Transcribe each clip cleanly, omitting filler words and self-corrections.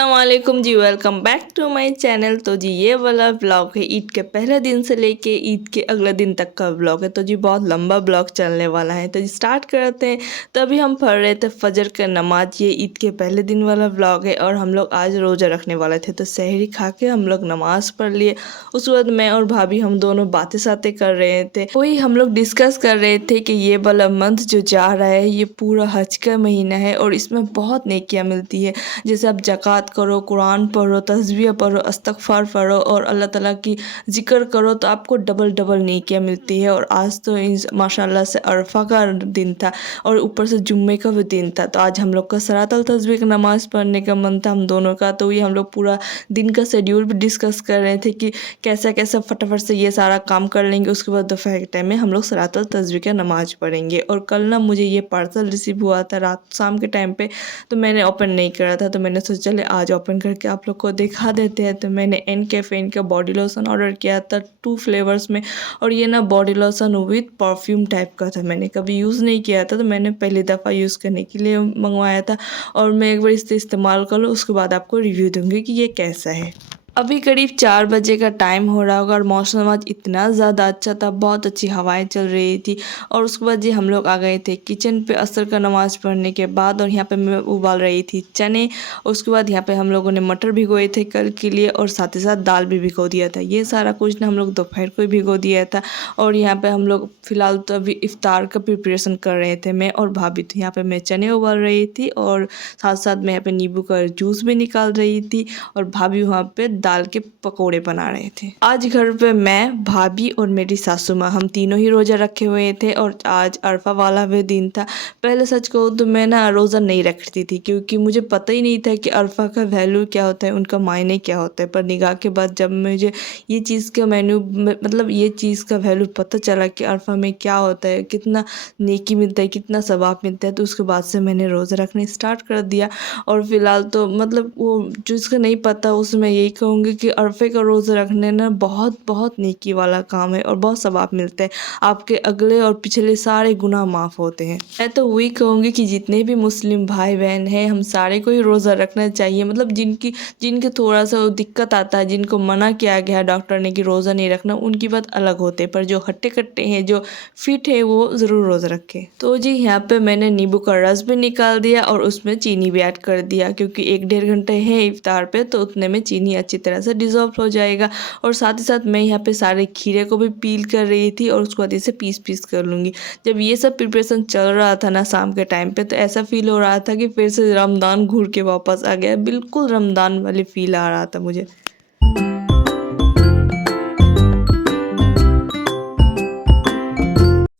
अस्सलाम वालेकुम जी, welcome back to my channel. तो जी ये वाला ब्लॉग है ईद के पहले दिन से लेके ईद के अगले दिन तक का ब्लॉग है। तो जी बहुत लंबा ब्लॉग चलने वाला है। तो जी स्टार्ट करते हैं। तो अभी हम पढ़ रहे थे फजर का नमाज। ये ईद के पहले दिन वाला ब्लॉग है और हम लोग आज रोज़ा रखने वाले थे। तो सहरी खा के हम लोग नमाज़ पढ़ लिए। उस वक्त मैं और भाभी हम दोनों बातें सातें कर रहे थे। वही हम लोग डिस्कस कर रहे थे कि ये वाला मंथ जो जा रहा है ये पूरा हज का महीना है और इसमें बहुत नेकियां मिलती है। जैसे आप ज़कात करो, कुरान पढ़ो, तस्बीह पढ़ो, इस्तग़फ़ार पढ़ो और अल्लाह ताला की ज़िक्र करो तो आपको डबल डबल नेकियां मिलती है। और आज तो माशाल्लाह से अरफा का दिन था और ऊपर से जुम्मे का भी दिन था। तो आज हम लोग का सरातल तस्बीह की नमाज़ पढ़ने का मन था हम दोनों का। तो ये हम लोग पूरा दिन का शेड्यूल भी डिस्कस कर रहे थे कि कैसा कैसा फटाफट से ये सारा काम कर लेंगे। उसके बाद दोपहर के टाइम में हम लोग सरातल तस्बीह का नमाज़ पढ़ेंगे। और कल ना मुझे ये पार्सल रिसीव हुआ था रात शाम के टाइम पे, तो मैंने ओपन नहीं करा था। तो मैंने सोचा चले आज ओपन करके आप लोग को दिखा देते हैं। तो मैंने एनकैफे का बॉडी लोशन ऑर्डर किया था 2 फ्लेवर्स में। और ये ना body lotion with perfume type का था। मैंने कभी यूज़ नहीं किया था तो मैंने पहली दफ़ा यूज़ करने के लिए मंगवाया था। और मैं एक बार इसे इस्तेमाल कर लूँ उसके बाद आपको रिव्यू दूँगी कि ये कैसा है। अभी करीब 4 बजे का टाइम हो रहा होगा और मौसम आज इतना ज़्यादा अच्छा था, बहुत अच्छी हवाएं चल रही थी। और उसके बाद जी हम लोग आ गए थे किचन पे असर का नमाज़ पढ़ने के बाद। और यहाँ पे मैं उबाल रही थी चने। उसके बाद यहाँ पे हम लोगों ने मटर भिगोए थे कल के लिए और साथ ही साथ दाल भी भिगो दिया था। ये सारा कुछ ना हम लोग दोपहर को ही भिगो दिया था। और यहाँ पे हम लोग फ़िलहाल तो अभी इफ्तार का प्रिपरेशन कर रहे थे मैं और भाभी। तो यहाँ पे मैं चने उबाल रही थी और साथ साथ मैं यहाँ पे नींबू का जूस भी निकाल रही थी और भाभी वहाँ पे दाल के पकोड़े बना रहे थे। आज घर पे मैं, भाभी और मेरी सासू माँ हम तीनों ही रोज़ा रखे हुए थे और आज अरफा वाला भी दिन था। पहले सच कहूँ तो मैं ना रोज़ा नहीं रखती थी क्योंकि मुझे पता ही नहीं था कि अरफा का वैल्यू क्या होता है, उनका मायने क्या होता है। पर निगाह के बाद जब मुझे ये चीज़ का मतलब ये चीज़ का वैल्यू पता चला कि अरफा में क्या होता है, कितना नेकी मिलता है, कितना सवाब मिलता है, तो उसके बाद से मैंने रोज़ा रखने स्टार्ट कर दिया। और फ़िलहाल तो मतलब वो जिसको नहीं पता उसमें यही कहूँगी कि अरफे का रोज़ा रखने ना बहुत बहुत नेकी वाला काम है और बहुत सवाब मिलता है। आपके अगले और पिछले सारे गुनाह माफ़ होते हैं। मैं तो वही कहूँगी कि जितने भी मुस्लिम भाई बहन हैं हम सारे को ही रोज़ा रखना चाहिए। मतलब जिनके थोड़ा सा दिक्कत आता है, जिनको मना किया गया है डॉक्टर ने कि रोज़ा नहीं रखना, उनकी बात अलग होती है। पर जो हट्टे कट्टे हैं, जो फिट है, वो ज़रूर रोज़ा रखें। तो जी यहाँ पे मैंने नींबू का रस भी निकाल दिया और उसमें चीनी भी ऐड कर दिया क्योंकि 1-1.5 घंटे है इफ्तार पे, तो उतने में चीनी अच्छी तरह से डिज़ोल्व हो जाएगा। और साथ ही साथ मैं यहाँ पे सारे खीरे को भी पील कर रही थी और उसके बाद इसे पीस कर लूँगी। जब ये सब प्रिपरेशन चल रहा था ना शाम के टाइम पे, तो ऐसा फील हो रहा था कि फिर से रमज़ान घूर के वापस आ गया। बिल्कुल रमज़ान वाली फील आ रहा था मुझे।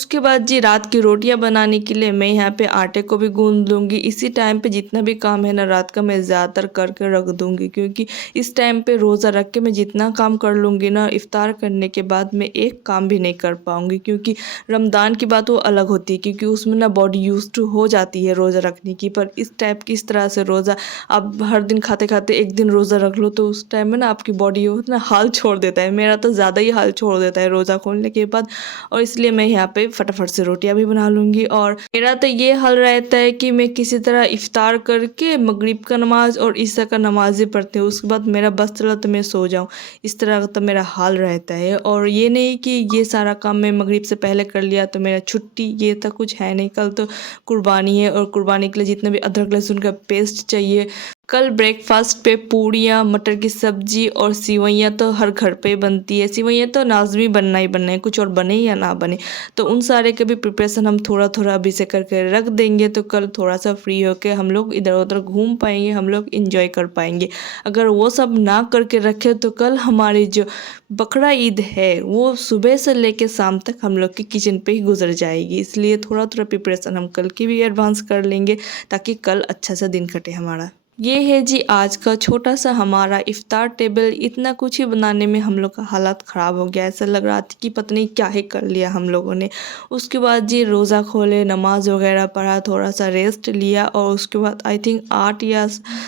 उसके बाद जी रात की रोटियां बनाने के लिए मैं यहाँ पे आटे को भी गूंद लूँगी। इसी टाइम पे जितना भी काम है ना रात का मैं ज़्यादातर करके रख दूँगी क्योंकि इस टाइम पे रोज़ा रख के मैं जितना काम कर लूँगी ना इफ़्तार करने के बाद मैं एक काम भी नहीं कर पाऊँगी। क्योंकि रमज़ान की बात वो अलग होती है क्योंकि उसमें ना बॉडी यूज़ टू हो जाती है रोज़ा रखने की। पर इस तरह से रोज़ा आप हर दिन खाते खाते एक दिन रोज़ा रख लो तो उस टाइम में ना आपकी बॉडी ना हाल छोड़ देता है। मेरा तो ज़्यादा ही हाल छोड़ देता है रोज़ा खोलने के बाद। और इसलिए मैं यहाँ पे फटाफट से रोटियां भी बना लूँगी। और मेरा तो ये हाल रहता है कि मैं किसी तरह इफ़्तार करके मगरिब का नमाज़ और ईशा का नमाज़ ही पढ़ती हूँ। उसके बाद मेरा बस चला तो मैं सो जाऊँ, इस तरह का तो मेरा हाल रहता है। और ये नहीं कि ये सारा काम मैं मगरिब से पहले कर लिया तो मेरा छुट्टी, ये तो कुछ है नहीं। कल तो कुर्बानी है और कुर्बानी के लिए जितना भी अदरक लहसुन का पेस्ट चाहिए। कल ब्रेकफास्ट पे पूड़ियाँ, मटर की सब्जी और सिवैयाँ तो हर घर पे बनती है। सिवैयाँ तो लाज़मी बनना ही बनना है, कुछ और बने या ना बने। तो उन सारे के भी प्रिपरेशन हम थोड़ा थोड़ा अभी से करके रख देंगे तो कल थोड़ा सा फ्री होके हम लोग इधर उधर घूम पाएंगे, हम लोग इंजॉय कर पाएंगे। अगर वो सब ना करके रखे तो कल हमारी जो बकरा ईद है वो सुबह से लेके शाम तक हम लोग की किचन पे ही गुजर जाएगी। इसलिए थोड़ा थोड़ा प्रिपरेशन हम कल की भी एडवांस कर लेंगे ताकि कल अच्छा सा दिन कटे हमारा। ये है जी आज का छोटा सा हमारा इफ्तार टेबल। इतना कुछ ही बनाने में हम लोग का हालत ख़राब हो गया। ऐसा लग रहा था कि पता नहीं क्या ही कर लिया हम लोगों ने। उसके बाद जी रोज़ा खोले, नमाज वगैरह पढ़ा, थोड़ा सा रेस्ट लिया और उसके बाद आई थिंक 8 या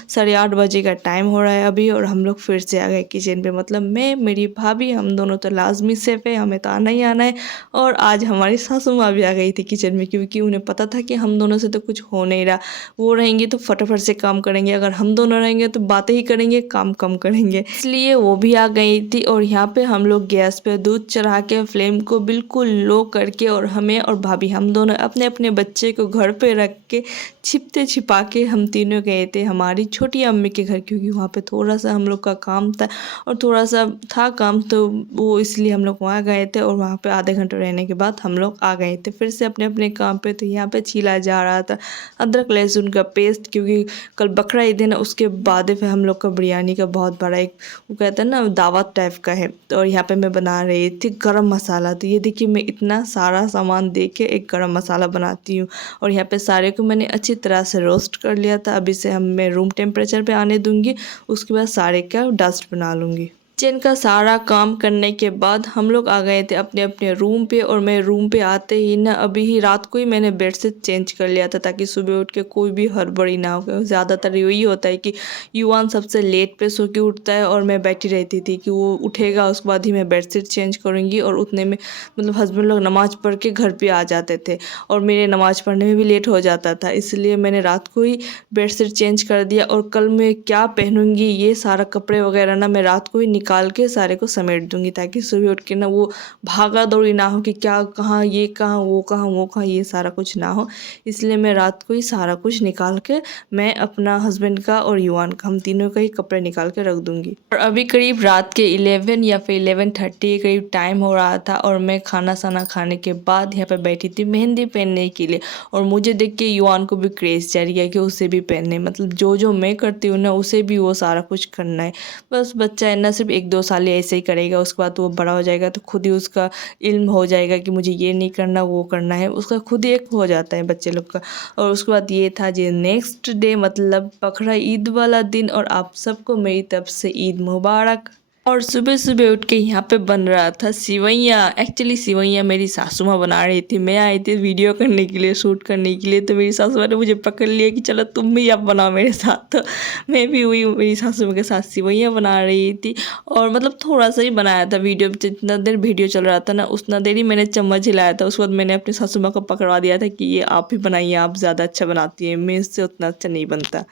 8:30 बजे का टाइम हो रहा है अभी और हम लोग फिर से आ गए किचन पे। मतलब मैं, मेरी भाभी, हम दोनों तो लाजमी सेफ है, हमें तो आना ही आना है। और आज हमारी सासू माँ भी आ गई थी किचन में क्योंकि उन्हें पता था कि हम दोनों से तो कुछ हो नहीं रहा। वो रहेंगी तो फटाफट से काम करेंगे, अगर हम दोनों रहेंगे तो बातें ही करेंगे, काम कम करेंगे। इसलिए वो भी आ गई थी और यहाँ पे हम लोग गैस पे दूध चढ़ा के फ्लेम को बिल्कुल लो करके और हमें और भाभी हम दोनों अपने अपने बच्चे को घर पे रख के छिपते छिपा के हम तीनों गए थे हमारी छोटी अम्मी के घर, क्योंकि वहाँ पे थोड़ा सा हम लोग का काम था और थोड़ा सा था काम, तो वो इसलिए हम लोग वहाँ गए थे। और वहाँ पे आधे घंटे रहने के बाद हम लोग आ गए थे फिर से अपने अपने काम पे। तो यहाँ पे छीला जा रहा था अदरक लहसुन का पेस्ट, क्योंकि कल बकरा ईद है ना, उसके बाद फिर हम लोग का बिरयानी का बहुत बड़ा एक वो कहते हैं ना दावत टाइप का है। तो और यहाँ पे मैं बना रही थी गरम मसाला। तो ये देखिए मैं इतना सारा सामान दे के एक गरम मसाला बनाती हूँ। और यहाँ पे सारे को मैंने अच्छी तरह से रोस्ट कर लिया था। अभी से मैं रूम टेम्परेचर पे आने दूंगी, उसके बाद सारे का डस्ट बना लूँगी। किचन का सारा काम करने के बाद हम लोग आ गए थे अपने अपने रूम पे। और मैं रूम पे आते ही ना अभी ही रात को ही मैंने बेडशीट चेंज कर लिया था, ताकि सुबह उठ के कोई भी हड़बड़ी ना हो। ज़्यादातर यही होता है कि युवान सबसे लेट पे सो के उठता है और मैं बैठी रहती थी कि वो उठेगा उसके बाद ही मैं बेडशीट चेंज करूँगी। और उतने में मतलब हस्बैंड लोग नमाज़ पढ़ के घर पर आ जाते थे और मेरे नमाज़ पढ़ने में भी लेट हो जाता था, इसलिए मैंने रात को ही बेडशीट चेंज कर दिया। और कल मैं क्या पहनूंगी ये सारा कपड़े वगैरह ना मैं रात को ही निकाल के सारे को समेट दूंगी, ताकि सुबह उठ के ना वो भागा दौड़ी ना हो कि क्या कहाँ ये कहाँ वो कहाँ वो कहाँ, ये सारा कुछ ना हो। इसलिए मैं रात को ही सारा कुछ निकाल के मैं अपना हस्बैंड का और युवान का हम तीनों का ही कपड़े निकाल के रख दूंगी। और अभी करीब रात के 11 या फिर 11:30 के करीब टाइम हो रहा था और मैं खाना साना खाने के बाद यहाँ पे बैठी थी मेहंदी पहनने के लिए। और मुझे देख के युवान को भी क्रेज़ चढ़ गया कि उसे भी पहनने, मतलब जो जो मैं करती हूँ ना उसे भी वो सारा कुछ करना है। बस बच्चा है ना, सिर्फ 1-2 साल ही ऐसे ही करेगा, उसके बाद वो बड़ा हो जाएगा तो खुद ही उसका इल्म हो जाएगा कि मुझे ये नहीं करना वो करना है, उसका खुद ही एक हो जाता है बच्चे लोग का। और उसके बाद ये था जी नेक्स्ट डे, मतलब बकरा ईद वाला दिन। और आप सबको मेरी तरफ से ईद मुबारक। और सुबह सुबह उठ के यहाँ पे बन रहा था सिवैयाँ। एक्चुअली सिवैयाँ मेरी सासू माँ बना रही थी, मैं आई थी वीडियो करने के लिए, शूट करने के लिए। तो मेरी सासू माँ ने मुझे पकड़ लिया कि चलो तुम भी अब बनाओ मेरे साथ। तो मैं भी हुई मेरी सासू माँ के साथ सिवैयाँ बना रही थी। और मतलब थोड़ा सा ही बनाया था, वीडियो जितना देर वीडियो चल रहा था ना उतना देर ही मैंने चम्मच हिलाया था। उसके बाद मैंने अपनी सासू माँ को पकड़वा दिया था कि ये आप ही बनाइए, आप ज़्यादा अच्छा बनाती हैं, मेरे से उतना अच्छा नहीं बनता।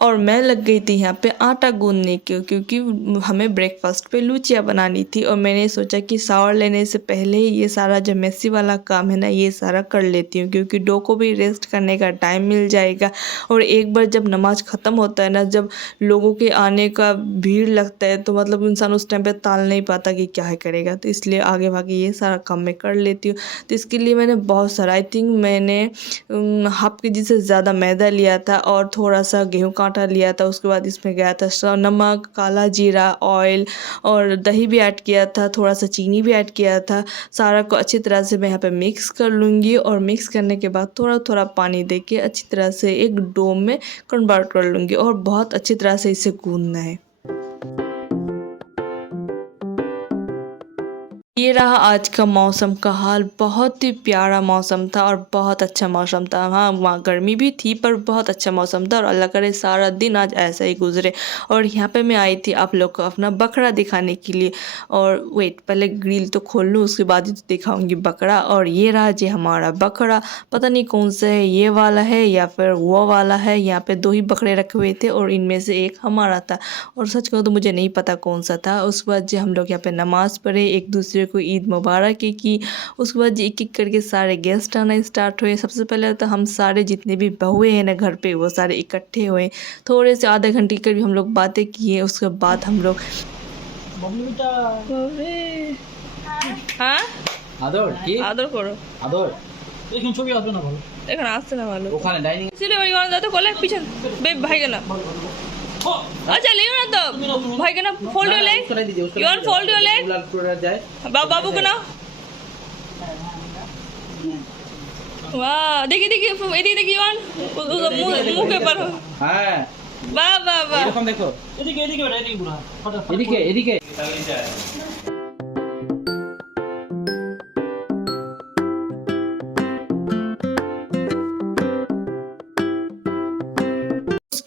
और मैं लग गई थी यहाँ पे आटा गूंदने के, क्योंकि हमें ब्रेकफास्ट पे लूचियाँ बनानी थी। और मैंने सोचा कि शावर लेने से पहले ही ये सारा जो मेसी वाला काम है ना ये सारा कर लेती हूँ, क्योंकि डो को भी रेस्ट करने का टाइम मिल जाएगा। और एक बार जब नमाज ख़त्म होता है ना, जब लोगों के आने का भीड़ लगता है तो मतलब इंसान उस टाइम पे ताल नहीं पाता कि क्या है करेगा। तो इसलिए आगे भागे ये सारा काम मैं कर लेती हूँ। तो इसके लिए मैंने बहुत सारा, आई थिंक मैंने हाफ के जी से ज़्यादा मैदा लिया था और थोड़ा सा गेहूँ का आटा लिया था। उसके बाद इसमें गया था नमक, काला जीरा, ऑयल और दही भी ऐड किया था, थोड़ा सा चीनी भी ऐड किया था। सारा को अच्छी तरह से मैं यहाँ पे मिक्स कर लूँगी। और मिक्स करने के बाद थोड़ा थोड़ा पानी दे के अच्छी तरह से एक डो में कन्वर्ट कर लूँगी और बहुत अच्छी तरह से इसे गूंदना है। ये रहा आज का मौसम का हाल। बहुत ही प्यारा मौसम था और बहुत अच्छा मौसम था। हाँ वहाँ गर्मी भी थी पर बहुत अच्छा मौसम था और अल्लाह करे सारा दिन आज ऐसा ही गुजरे। और यहाँ पे मैं आई थी आप लोग को अपना बकरा दिखाने के लिए। और वेट पहले ग्रिल तो खोल लूँ उसके बाद ही तो दिखाऊंगी बकरा। और ये रहा जी हमारा बकरा, पता नहीं कौन सा है, ये वाला है या फिर वो वाला है। यहाँ पे 2 ही बकरे रखे हुए थे और इनमें से एक हमारा था। और सच कहूँ तो मुझे नहीं पता कौन सा था। उसके बाद जो हम लोग यहाँ पे नमाज़ पढ़े, एक दूसरे को ईद मुबारक की। उसके बाद एक एक करके सारे गेस्ट आना स्टार्ट हुए। सबसे पहले तो हम सारे जितने भी बहुए हैं ना घर पे वो सारे इकट्ठे हुए। थोड़े से आधे घंटे के करीब हम लोग बातें किए। उसके बाद हम लोग আদর কি আদর করো, আদর দেখুন ছবি আসবে না ভালো এখানে আসতে না ভালো ওখানে ডাইনিং সিলে বাড়ি ওখানে যাতে কোলে পিছন ভাই কেনা अच्छा लियो ना तो भाई के ना fold your leg, you want fold your leg, যায় बाबू के ना वाह देखिए देखिए एदिকে देखिए ईवान मुंह के पर হ্যাঁ वाह वाह वाह এরকম দেখো এদিকে এদিকে বেটা এদিকে ঘুরা ফটাফট এদিকে এদিকে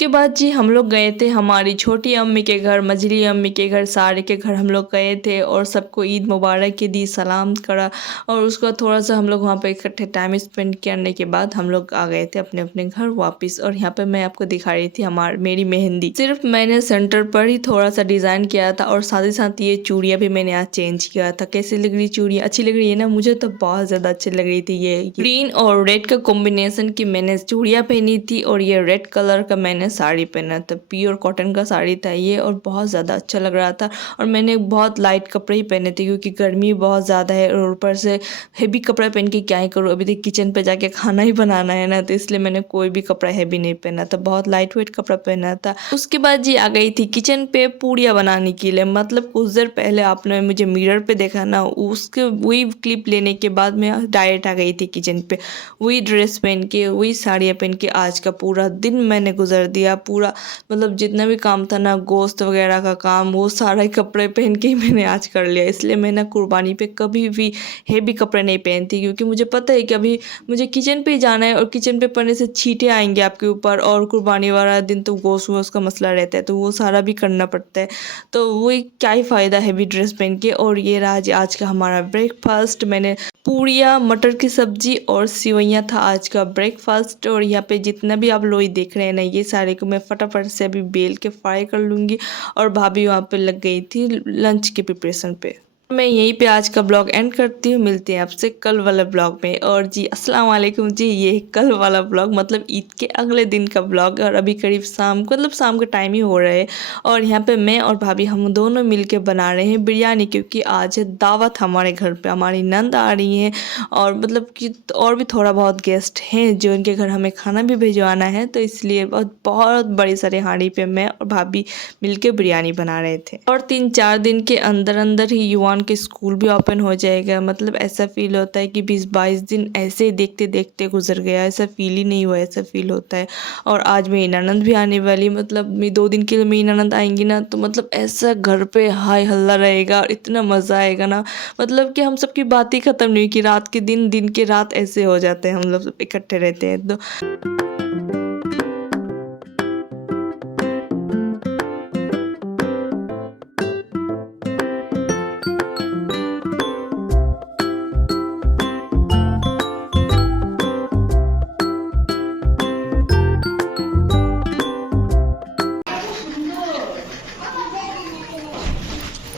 उसके बाद जी हम लोग गए थे हमारी छोटी अम्मी के घर, मझली अम्मी के घर, सारे के घर हम लोग गए थे और सबको ईद मुबारक की दी, सलाम करा और उसके बाद थोड़ा सा हम लोग वहाँ पे इकट्ठे टाइम स्पेंड करने के बाद हम लोग आ गए थे अपने अपने घर वापस। और यहाँ पे मैं आपको दिखा रही थी मेरी मेहंदी। सिर्फ मैंने सेंटर पर ही थोड़ा सा डिज़ाइन किया था और साथ ही साथ ये चूड़ियाँ भी मैंने आज चेंज किया था। कैसी लग रही चूड़ियाँ? अच्छी लग रही है ना? मुझे तो बहुत ज़्यादा अच्छी लग रही थी। ये ग्रीन और रेड का कॉम्बिनेशन की मैंने चूड़ियाँ पहनी थी और ये रेड कलर का मैंने साड़ी पहना था। प्योर कॉटन का साड़ी था ये और बहुत ज़्यादा अच्छा लग रहा था। और मैंने बहुत लाइट कपड़े ही पहने थे क्योंकि गर्मी बहुत ज़्यादा है और ऊपर से हेवी कपड़ा पहन के क्या ही करूँ, अभी तक किचन पे जाके खाना ही बनाना है ना, तो इसलिए मैंने कोई भी कपड़ा हैवी नहीं पहना था, बहुत लाइट वेट कपड़ा पहना था। उसके बाद जी आ गई थी किचन पे पूड़ियाँ बनाने के लिए। मतलब कुछ देर पहले आपने मुझे मिरर पे देखा ना, उसके वही क्लिप लेने के बाद मैं डायरेक्ट आ गई थी किचन पे। वही ड्रेस पहन के, वही साड़ियाँ पहन के आज का पूरा दिन मैंने गुजर दिया। पूरा मतलब जितना भी काम था ना, गोश्त वगैरह का काम, वो सारा कपड़े पहन के ही मैंने आज कर लिया। इसलिए मैं ना कुर्बानी पे कभी भी हेवी कपड़े नहीं पहनती क्योंकि मुझे पता है कि अभी मुझे किचन पे ही जाना है और किचन पे पड़ने से छींटे आएंगे आपके ऊपर और कुर्बानी वाला दिन तो गोश्त वोश्त का मसला रहता है, तो वो सारा भी करना पड़ता है। तो वही क्या ही फ़ायदा हैवी ड्रेस पहन के। और ये रहा आज का हमारा ब्रेकफास्ट। मैंने पूड़ियाँ, मटर की सब्जी और सिवैयाँ था आज का ब्रेकफास्ट। और यहाँ पे जितना भी आप लोग देख रहे हैं ना, ये सारे को मैं फटाफट से अभी बेल के फ्राई कर लूँगी। और भाभी वहाँ पे लग गई थी लंच के प्रिपरेशन पे। मैं यहीं पे आज का ब्लॉग एंड करती हूँ। मिलते हैं आपसे कल वाला ब्लॉग में। और जी अस्सलाम वालेकुम जी, ये कल वाला ब्लॉग मतलब ईद के अगले दिन का ब्लॉग। और अभी करीब शाम का टाइम ही हो रहा है और यहाँ पे मैं और भाभी हम दोनों मिलके बना रहे हैं बिरयानी, क्योंकि आज है दावत हमारे घर पे, हमारी नंद आ रही हैं और मतलब कि और भी थोड़ा बहुत गेस्ट हैं जो उनके घर हमें खाना भी भिजवाना है, तो इसलिए बहुत बड़ी सारी हांडी पे मैं और भाभी मिलके बिरयानी बना रहे थे। और 3-4 दिन के अंदर अंदर ही युवान के स्कूल भी ओपन हो जाएगा। मतलब ऐसा फील होता है कि 20-22 दिन ऐसे ही देखते देखते गुजर गया, ऐसा फील ही नहीं हुआ, ऐसा फील होता है। और आज मेरी ननंद भी आने वाली, मतलब मैं 2 दिन के लिए मेरी ननंद आएंगी ना, तो मतलब ऐसा घर पे हाय हल्ला रहेगा और इतना मज़ा आएगा ना, मतलब कि हम सबकी बात ही ख़त्म नहीं हुई कि रात के दिन, दिन के रात ऐसे हो जाते हैं, हम लोग इकट्ठे रहते हैं तो।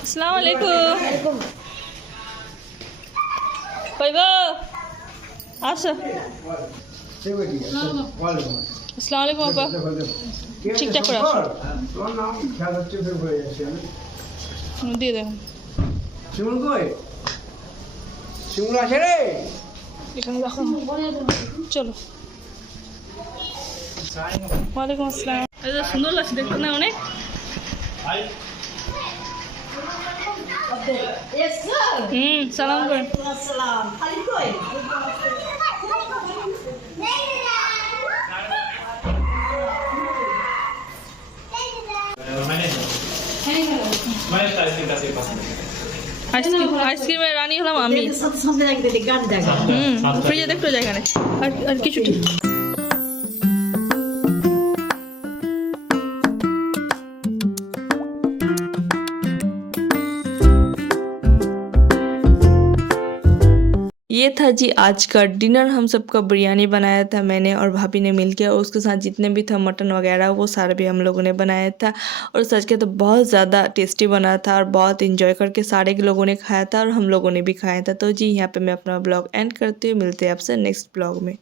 अस्सलाम वालेकुम। पैगो आशा। अस्सलाम वालेकुम আপা। ঠিকঠাক করে আসো। দিয়ে দেন। শিমুল কই? শিমুল আসে রে? এখানে রাখো। চলো। ওয়ালাইকুম আসসালাম। এটা সুন্দর লাগছে দেখতে না অনেক? সালাম করেন। আইসক্রিমের রানী হলাম আমি। ফ্রিজে দেখতে জায়গা নেই আর কিছু। ये था जी आज का डिनर। हम सबका बिरयानी बनाया था मैंने और भाभी ने मिलकर, और उसके साथ जितने भी था मटन वगैरह वो सारा भी हम लोगों ने बनाया था। और सच के तो बहुत ज़्यादा टेस्टी बना था और बहुत इंजॉय करके सारे के लोगों ने खाया था और हम लोगों ने भी खाया था। तो जी यहाँ पे मैं अपना ब्लॉग एंड करती हूँ। मिलते हैं आपसे नेक्स्ट ब्लॉग में।